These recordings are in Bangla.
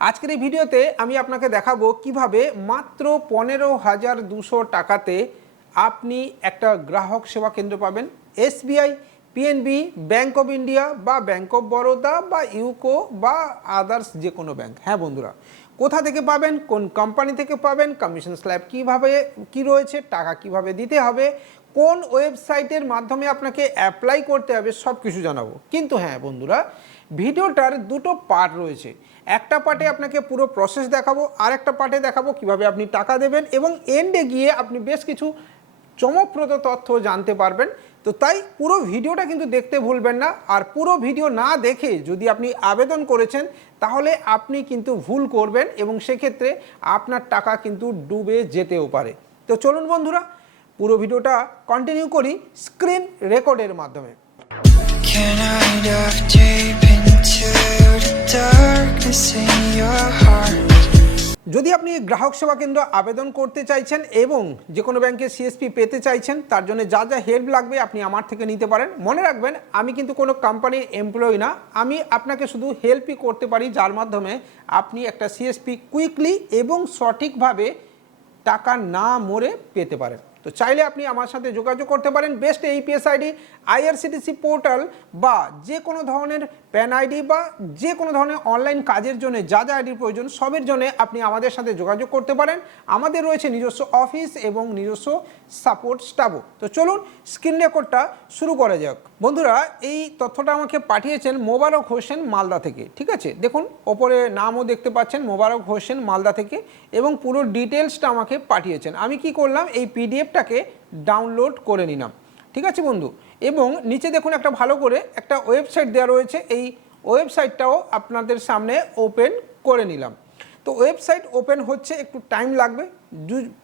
আজকের এই ভিডিওতে আমি আপনাকে দেখাবো কীভাবে মাত্র পনেরো হাজার দুশো টাকাতে আপনি একটা গ্রাহক সেবা কেন্দ্র পাবেন। SBI, PNB, bank of India বা ব্যাঙ্ক অফ বরোদা বা ইউকো বা আদার্স যে কোনো ব্যাঙ্ক। হ্যাঁ বন্ধুরা, কোথা থেকে পাবেন, কোন কোম্পানি থেকে পাবেন কমিশন স্ল্যাব কীভাবে, কি রয়েছে, টাকা কীভাবে দিতে হবে, কোন ওয়েবসাইটের মাধ্যমে আপনাকে অ্যাপ্লাই করতে হবে সব কিছু জানাব। কিন্তু হ্যাঁ বন্ধুরা ভিডিওটার দুটো পার্ট রয়েছে। একটা পার্টে আপনাকে পুরো প্রসেস দেখাবো আর একটা পার্টে দেখাবো কীভাবে আপনি টাকা দেবেন এবং এন্ডে গিয়ে আপনি বেশ কিছু চমকপ্রদ তথ্য জানতে পারবেন। তো তাই পুরো ভিডিওটা কিন্তু দেখতে ভুলবেন না। আর পুরো ভিডিও না দেখে যদি আপনি আবেদন করেছেন, তাহলে আপনি কিন্তু ভুল করবেন এবং সেক্ষেত্রে আপনার টাকা কিন্তু ডুবে যেতেও পারে। তো চলুন বন্ধুরা, পুরো ভিডিওটা কন্টিনিউ করি স্ক্রিন রেকর্ডের মাধ্যমে। যদি আপনি গ্রাহক সেবা কেন্দ্র আবেদন করতে চাইছেন এবং যে কোনো ব্যাংকে সিএসপি পেতে চাইছেন, তার জন্য যা যা হেল্প লাগবে আপনি আমার থেকে নিতে পারেন। মনে রাখবেন, আমি কিন্তু কোনো কোম্পানির এমপ্লয়ি না। আমি আপনাকে শুধু হেল্পই করতে পারি, যার মাধ্যমে আপনি একটা সিএসপি কুইকলি এবং সঠিকভাবে টাকা না মরে পেতে পারেন। তো চাইলে আপনি আমার সাথে যোগাযোগ করতে পারেন। Best AEPS ID IRCTC portal বা যে কোনো ধরনের প্যান আইডি বা যে কোনো ধরনের অনলাইন কাজের জন্য যা যা আইডির প্রয়োজন সবের জন্য আপনি আমাদের সাথে যোগাযোগ করতে পারেন। আমাদের রয়েছে নিজস্ব অফিস এবং নিজস্ব সাপোর্ট স্টাফও। তো চলুন স্ক্রিন রেকর্ডটা শুরু করা যাক। বন্ধুরা, এই তথ্যটা আমাকে পাঠিয়েছেন মোবারক হোসেন মালদা থেকে, ঠিক আছে? দেখুন, ওপরে নামও দেখতে পাচ্ছেন মোবারক হোসেন মালদা থেকে এবং পুরো ডিটেলসটা আমাকে পাঠিয়েছেন। আমি কি করলাম, এই পিডিএফটাকে ডাউনলোড করে নিলাম। ঠিক আছে বন্ধু? এবং নিচে দেখুন একটা ভালো করে একটা ওয়েবসাইট দেওয়া রয়েছে। এই ওয়েবসাইটটাও আপনাদের সামনে ওপেন করে নিলাম। তো ওয়েবসাইট ওপেন হচ্ছে, একটু টাইম লাগবে।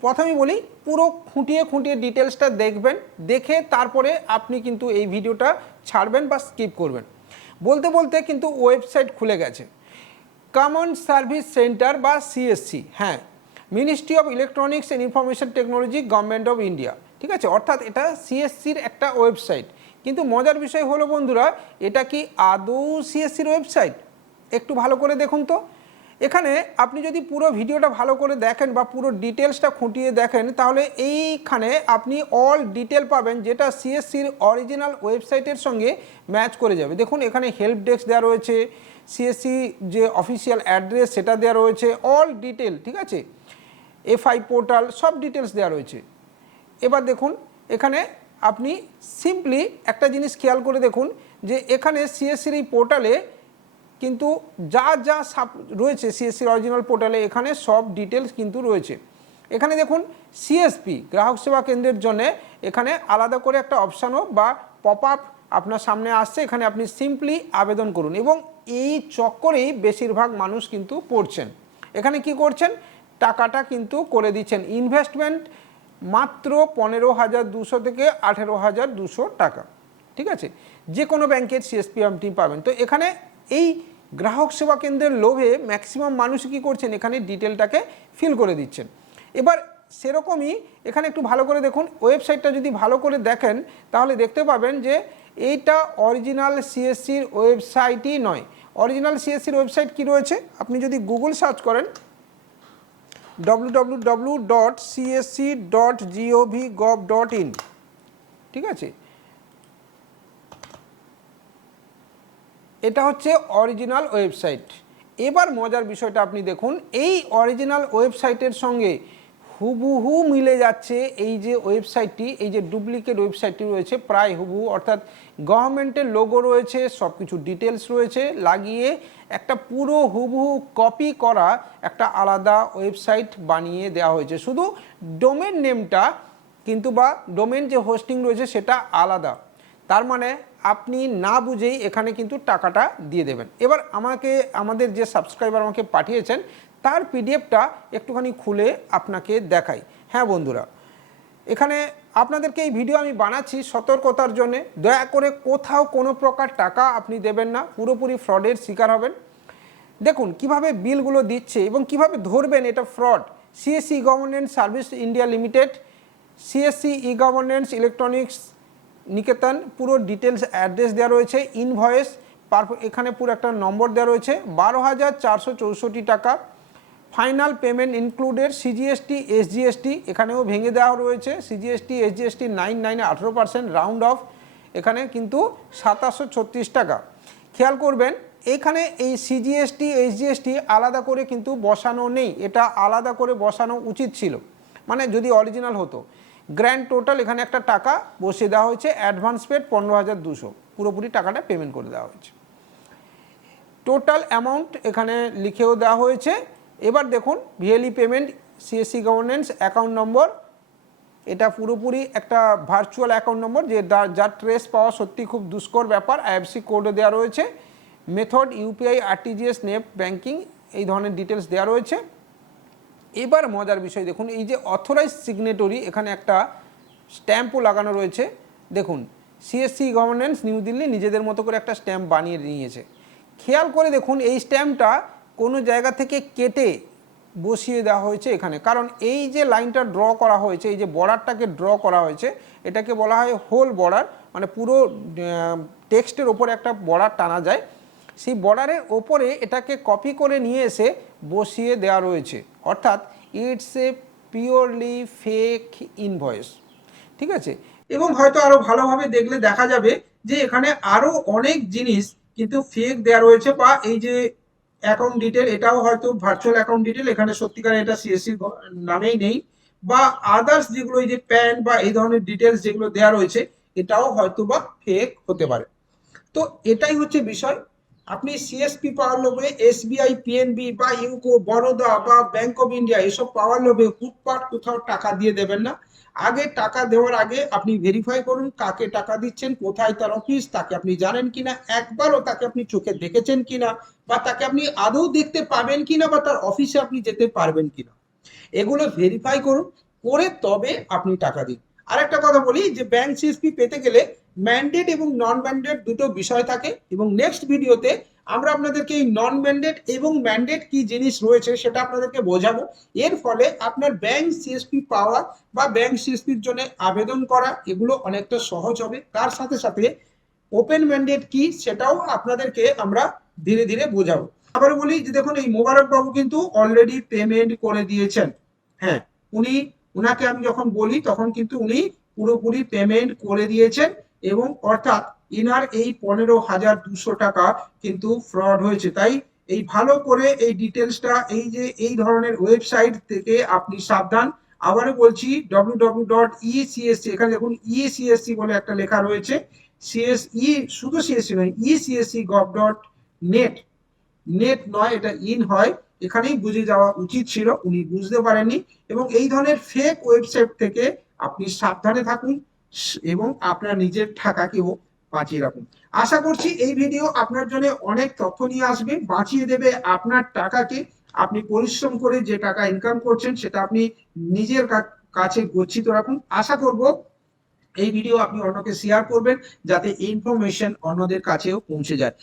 প্রথমেই বলি, পুরো খুঁটিয়ে খুঁটিয়ে ডিটেলসটা দেখবেন। দেখে তারপরে আপনি কিন্তু এই ভিডিওটা ছাড়বেন বা স্কিপ করবেন। বলতে বলতে কিন্তু ওয়েবসাইট খুলে গেছে। কমন সার্ভিস সেন্টার বা সিএসসি হ্যাঁ ministry of electronics and information technology government of India ঠিক আছে? অর্থাৎ এটা সিএসসির একটা ওয়েবসাইট কিন্তু মজার বিষয় হলো বন্ধুরা, এটা কি আদৌ সিএসসির ওয়েবসাইট একটু ভালো করে দেখুন তো। এখানে আপনি যদি পুরো ভিডিওটা ভালো করে দেখেন বা পুরো ডিটেলসটা খুঁটিয়ে দেখেন, তাহলে এইখানে আপনি অল ডিটেল পাবেন যেটা সিএসসির অরিজিনাল ওয়েবসাইটের সঙ্গে ম্যাচ করে যাবে। দেখুন, এখানে হেল্প ডেস্ক দেওয়া রয়েছে সিএসসি যে অফিসিয়াল অ্যাড্রেস সেটা দেওয়া রয়েছে অল ডিটেল ঠিক আছে? এফআই পোর্টাল সব ডিটেলস দেওয়া রয়েছে। এবার দেখুন, এখানে আপনি সিম্পলি একটা জিনিস খেয়াল করে দেখুন যে এখানে সিএসসির এই পোর্টালে কিন্তু যা যা সাপ রয়েছে সিএসসির অরিজিনাল পোর্টালে, এখানে সব ডিটেলস কিন্তু রয়েছে। এখানে দেখুন সিএসপি গ্রাহক সেবা কেন্দ্রের জন্য এখানে আলাদা করে একটা অপশানও বা পপ আপ আপনার সামনে আসছে, এখানে আপনি সিম্পলি আবেদন করুন এবং এই চক্করেই বেশিরভাগ মানুষ কিন্তু পড়ছেন। এখানে কি করছেন? টাকাটা কিন্তু করে দিচ্ছেন। ইনভেস্টমেন্ট মাত্র পনেরো হাজার দুশো থেকে আঠেরো হাজার দুশো টাকা। ঠিক আছে? যে কোনো ব্যাংকের সিএসপি আপনি পাবেন। তো এখানে এই গ্রাহক সেবা কেন্দ্রের লোভে ম্যাক্সিমাম মানুষ কি করছেন? এখানে ডিটেলটাকে ফিল করে দিচ্ছেন। এবার সেরকমই এখানে একটু ভালো করে দেখুন। ওয়েবসাইটটা যদি ভালো করে দেখেন, তাহলে দেখতে পাবেন যে এইটা অরিজিনাল সিএসসির ওয়েবসাইটই নয়। অরিজিনাল সিএসসির ওয়েবসাইট কি রয়েছে? আপনি যদি গুগল সার্চ করেন www.csc.gov.in ঠিক আছে? এটা হচ্ছে অরিজিনাল ওয়েবসাইট এবার মজার বিষয়টা আপনি দেখুন, এই অরিজিনাল ওয়েবসাইটের সঙ্গে হুবহু মিলে যাচ্ছে এই যে ওয়েবসাইটটি, এই যে ডুপ্লিকেট ওয়েবসাইটটি রয়েছে, প্রায় হুবহু, অর্থাৎ গভর্নমেন্টের লোগো রয়েছে সব কিছু ডিটেলস রয়েছে, লাগিয়ে একটা পুরো হুবহু কপি করা একটা আলাদা ওয়েবসাইট বানিয়ে দেওয়া হয়েছে। শুধু ডোমেন নেমটা কিন্তু বা ডোমেন যে হোস্টিং রয়েছে সেটা আলাদা। তার মানে আপনি না বুঝেই এখানে কিন্তু টাকাটা দিয়ে দেবেন। এবার আমাকে, আমাদের যে সাবস্ক্রাইবার আমাকে পাঠিয়েছেন, তার পিডিএফটা একটুখানি খুলে আপনাকে দেখাই। হ্যাঁ বন্ধুরা, এখানে আপনাদেরকে এই ভিডিও আমি বানাচ্ছি সতর্কতার জন্যে। দয়া করে কোথাও কোনো প্রকার টাকা আপনি দেবেন না, পুরোপুরি ফ্রডের শিকার হবেন। দেখুন, কীভাবে বিলগুলো দিচ্ছে এবং কীভাবে ধরবেন এটা fraud CSC governance service India limited CSC e governance electronics Niketan, পুরো ডিটেলস অ্যাড্রেস দেওয়া রয়েছে ইনভয়েস পার- এখানে পুরো একটা নম্বর দেওয়া রয়েছে, বারো হাজার চারশো চৌষট্টি টাকা। Final payment included CGST SGST এখানেও ভেঙে দেওয়া রয়েছে। সিজিএসটি এসজিএসটি নাইন নাইনে আঠেরো পার্সেন্ট রাউন্ড অফ এখানে কিন্তু সাতাশশো ছত্রিশ টাকা। খেয়াল করবেন, এখানে এই সিজিএসটি এইচজিএসটি আলাদা করে কিন্তু বসানো নেই। এটা আলাদা করে বসানো উচিত ছিল। মানে যদি অরিজিনাল হতো। গ্র্যান্ড টোটাল এখানে একটা টাকা বসিয়ে দেওয়া হয়েছে অ্যাডভান্স পেড পনেরো হাজার দুশো। পুরোপুরি টাকাটা পেমেন্ট করে দেওয়া হয়েছে। টোটাল অ্যামাউন্ট এখানে লিখেও দেওয়া হয়েছে। এবার দেখুন VLE payment CSC governance account number এটা পুরোপুরি একটা ভার্চুয়াল অ্যাকাউন্ট নম্বর যে যার ট্রেস পাওয়া সত্যি খুব দুষ্কর ব্যাপার। আইএফসি কোডও দেওয়া রয়েছে। Method UPI RTGS net banking এই ধরনের ডিটেলস দেওয়া রয়েছে। এবার মজার বিষয় দেখুন, এই যে অথরাইজ সিগনেটরি এখানে একটা স্ট্যাম্পও লাগানো রয়েছে। দেখুন সিএসসি গভর্নেন্স নিউ দিল্লি নিজেদের মতো করে একটা স্ট্যাম্প বানিয়ে নিয়েছে। খেয়াল করে দেখুন, এই স্ট্যাম্পটা কোনো জায়গা থেকে কেটে বসিয়ে দেওয়া হয়েছে এখানে। কারণ এই যে লাইনটা ড্র করা হয়েছে, এই যে বর্ডারটাকে ড্র করা হয়েছে, এটাকে বলা হয় হোল বর্ডার মানে পুরো টেক্সটের ওপরে একটা বর্ডার টানা যায়। সেই বর্ডারের ওপরে এটাকে কপি করে নিয়ে এসে বসিয়ে দেওয়া রয়েছে। অর্থাৎ it's a purely fake invoice ঠিক আছে? এবং হয়তো আরও ভালোভাবে দেখলে দেখা যাবে যে এখানে আরও অনেক জিনিস কিন্তু ফেক দেওয়া রয়েছে বা এই যে অ্যাকাউন্ট ডিটেল এটাও হয়তো ভার্চুয়াল অ্যাকাউন্ট ডিটেল এখানে সত্যিকার এটা সিএসসি নামেই নেই। বা আদার্স যেগুলো এই যে প্যান বা এই ধরনের ডিটেলস যেগুলো দেওয়া রয়েছে, এটাও হয়তো বা ফেক হতে পারে। তো এটাই হচ্ছে বিষয়। আপনি সিএসপি পাওয়ার লোভে এসবিআই পিএনবি বা ইউকো বরোদা বা ব্যাংক অফ ইন্ডিয়া এসব পাওয়ার লোভে হুটপাট কোথাও টাকা দিয়ে দেবেন না। আগে টাকা দেওয়ার আগে আপনি ভেরিফাই করুন কাকে টাকা দিচ্ছেন, কোথায় তার অফিস তাকে আপনি জানেন কিনা, একবারও তাকে আপনি চোখে দেখেছেন কিনা, বা তাকে আপনি আদৌ দেখতে পাবেন কিনা, বা তার অফিসে আপনি যেতে পারবেন কিনা। এগুলো ভেরিফাই করুন, করে তবে আপনি টাকা দিন। আরেকটা কথা বলি যে ব্যাংক সিএসপি পেতে গেলে ম্যান্ডেট এবং নন ম্যান্ডেট দুটো বিষয় থাকে এবং নেক্সট ভিডিওতে আমরা আপনাদেরকে এই নন ম্যান্ডেট এবং ম্যান্ডেট কি জিনিস রয়েছে সেটা আপনাদেরকে বোঝাবো। এর ফলে আপনার ব্যাংক সিএসপি পাওয়া বা ব্যাংক সিএসপির জন্য আবেদন করা এগুলো অনেকটা সহজ হবে। তার সাথে সাথে ওপেন ম্যান্ডেট কি সেটাও আপনাদেরকে আমরা ধীরে ধীরে বোঝাবো। আবার বলি যে দেখুন, এই মোবারক বাবু কিন্তু অলরেডি পেমেন্ট করে দিয়েছেন। হ্যাঁ উনি উনাকে আমি যখন বলি, তখন কিন্তু উনি পুরোপুরি পেমেন্ট করে দিয়েছেন এবং অর্থাৎ ইনার এই পনেরো হাজার দুশো টাকা কিন্তু ফ্রড হয়েছে। তাই এই ভালো করে এই ডিটেলসটা এই যে, এই ধরনের ওয়েবসাইট থেকে আপনি সাবধান। আবারও বলছি ডব্লিউ ডব্লিউ ডট ইসিএসসি এখানে দেখুন ইসিএসসি বলে একটা লেখা রয়েছে। সিএসই শুধু সিএসসি নয় ECSC gov dot net net নয়, এটা ইন হয়। এখানেই বুঝে যাওয়া উচিত ছিল, উনি বুঝতে পারেননি এবং এই ধরনের ফেক ওয়েবসাইট থেকে আপনি সাবধানে থাকুন এবং আপনার নিজের টাকাকেও বাঁচিয়ে রাখুন। আশা করছি এই ভিডিও আপনার জন্য অনেক তথ্য নিয়ে আসবে, বাঁচিয়ে দেবে আপনার টাকাকে। আপনি পরিশ্রম করে যে টাকা ইনকাম করছেন সেটা আপনি নিজের কাছে গচ্ছিত রাখুন। আশা করব এই ভিডিও আপনি অন্যকে শেয়ার করবেন যাতে ইনফরমেশন অন্যদের কাছেও পৌঁছে যায়।